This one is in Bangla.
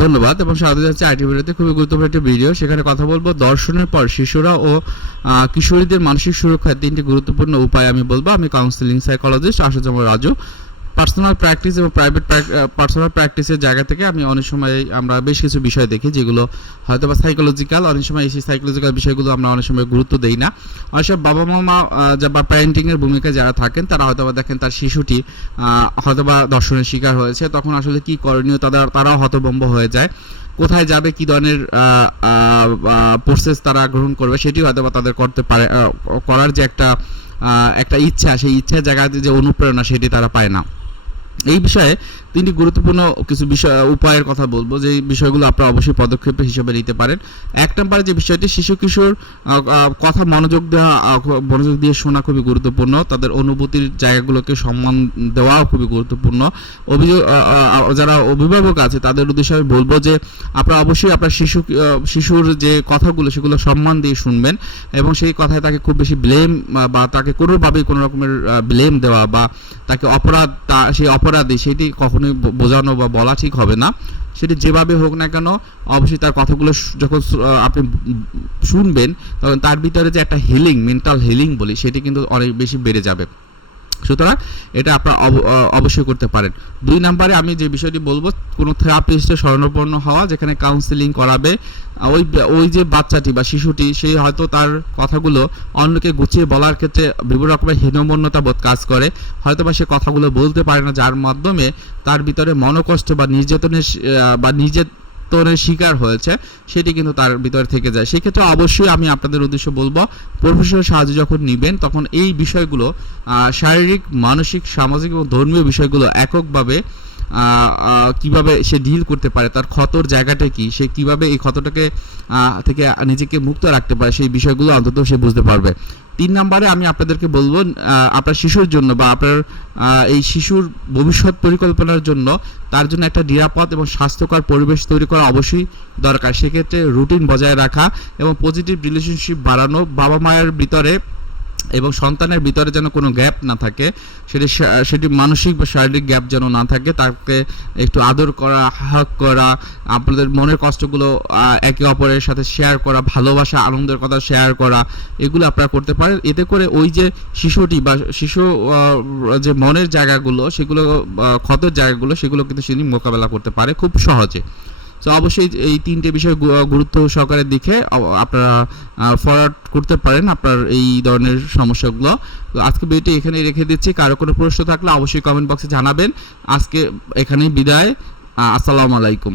ধন্যবাদ এবং স্বাগত যাচ্ছে আইটি ভিডিওতে খুবই গুরুত্বপূর্ণ একটি ভিডিও। সেখানে কথা বলব, দর্শনের পর শিশুরা ও কিশোরীদের মানসিক সুরক্ষার তিনটি গুরুত্বপূর্ণ উপায় আমি বলব। আমি counselling psychologist Ashutom Raju. Personal practice এবং প্রাইভেট পার্সোনাল প্র্যাকটিসের জায়গা থেকে আমি অনেক সময় আমরা বেশ কিছু বিষয় দেখি যেগুলো হয়তো বা সাইকোলজিক্যাল অনেক সময় এই সাইকোলজিক্যাল বিষয়গুলো আমরা অনেক সময় গুরুত্ব দেই না। অনেক সময় বাবা মামা যা বা প্যারেন্টিংয়ের ভূমিকায় যারা থাকেন, তারা হয়তো বা দেখেন তার শিশুটি হয়তো বা দর্শনের শিকার হয়েছে, তখন আসলে কি করণীয়, তাদের, তারাও হতভম্ব হয়ে যায়। কোথায় যাবে, কি ধরনের প্রসেস তারা গ্রহণ করবে সেটি হয়তো বা তাদের করতে পারে করার যে একটা একটা ইচ্ছা, সেই ইচ্ছার জায়গাতে যে অনুপ্রেরণা, সেটি তারা পায় না। এই বিষয়ে তিনটি গুরুত্বপূর্ণ কিছু বিষয় উপায়ের কথা বলব যে বিষয়গুলো আপনারা অবশ্যই পদক্ষেপ হিসেবে নিতে পারেন। এক নম্বরে যে বিষয়টি, শিশু কিশোর কথা মনোযোগ দেওয়া মনোযোগ দিয়ে শোনা খুবই গুরুত্বপূর্ণ। তাদের অনুভূতির জায়গাগুলোকে সম্মান দেওয়াও খুবই গুরুত্বপূর্ণ। অভিযোগ যারা অভিভাবক আছে, তাদের উদ্দেশ্যে আমি বলব যে আপনারা অবশ্যই আপনার শিশু শিশুর যে কথাগুলো, সেগুলো সম্মান দিয়ে শুনবেন এবং সেই কথায় তাকে খুব বেশি ব্লেম বা তাকে কোনোভাবেই কোনো রকমের ব্লেম দেওয়া বা তাকে অপরাধ সেই অপরাধী, সেটি কখনোই ব- বোঝানো বা বলা ঠিক হবে না। সেটি যেভাবে হোক না কেন, অবশ্যই তার কথাগুলো যখন আপনি শুনবেন, তখন তার ভিতরে যে একটা হিলিং মেন্টাল হিলিং বলি, সেটি কিন্তু অনেক বেশি বেড়ে যাবে। সুতরাং এটা আপনারা অবশ্যই করতে পারেন। দুই নম্বরে আমি যে বিষয়টি বলব কোনো থেরাপিস্টের শরণাপন্ন হওয়া যেখানে কাউন্সিলিং করাবে ওই ওই যে বাচ্চাটি বা শিশুটি সেই হয়তো তার কথাগুলো অন্যকে গুছিয়ে বলার ক্ষেত্রে বিভিন্ন রকমের হীনমন্যতা বোধ কাজ করে। হয়তো বা সে কথাগুলো বলতে পারে না যার মাধ্যমে তার ভিতরে মনোকষ্ট বা নির্যাতনের বা আহ, নির্যাতনের শিকার হয়েছে, সেটি কিন্তু তার ভিতরে থেকে যায়। সেক্ষেত্রে অবশ্যই আমি আপনাদের উদ্দেশ্য বলব প্রফেশনাল সাহায্য যখন নেবেন, তখন এই বিষয়গুলো শারীরিক, মানসিক, সামাজিক এবং ধর্মীয় বিষয়গুলো এককভাবে কীভাবে সে ডিল করতে পারে, তার ক্ষতর জায়গাটা কি, সে কীভাবে এই ক্ষতটাকে থেকে নিজেকে মুক্ত রাখতে পারে, সেই বিষয়গুলো অন্তত সে বুঝতে পারবে। তিন নম্বরে আমি আপনাদেরকে বলব আপনার শিশুর জন্য বা আপনার এই শিশুর ভবিষ্যৎ পরিকল্পনার জন্য তার জন্য একটা নিরাপদ এবং স্বাস্থ্যকর পরিবেশ তৈরি করা অবশ্যই দরকার। সেক্ষেত্রে রুটিন বজায় রাখা এবং পজিটিভ রিলেশনশিপ বাড়ানো বাবা মায়ের ভিতরে এবং সন্তানের ভিতরে যেন কোনো গ্যাপ না থাকে, সেটি সেটি মানসিক বা শারীরিক গ্যাপ যেন না থাকে, তাকে একটু আদর করা, হাক করা, আপনাদের মনের কষ্টগুলো একে অপরের সাথে শেয়ার করা, ভালোবাসা, আনন্দের কথা শেয়ার করা, এগুলো আপনারা করতে পারেন। এতে করে ওই যে শিশুটি বা শিশু যে মনের জায়গাগুলো, সেগুলো ক্ষতের জায়গাগুলো, সেগুলো কিন্তু তিনি মোকাবেলা করতে পারে খুব সহজে। তো অবশ্যই এই তিনটে বিষয় গুরুত্ব সহকারে দেখে আপনারা ফরওয়ার্ড করতে পারেন আপনার এই ধরনের সমস্যাগুলো। আজকে ভিডিওটি এখানে রেখে দিচ্ছি। কারও কোনো প্রশ্ন থাকলে অবশ্যই কমেন্ট বক্সে জানাবেন। আজকে এখানেই বিদায়। আসসালামু আলাইকুম।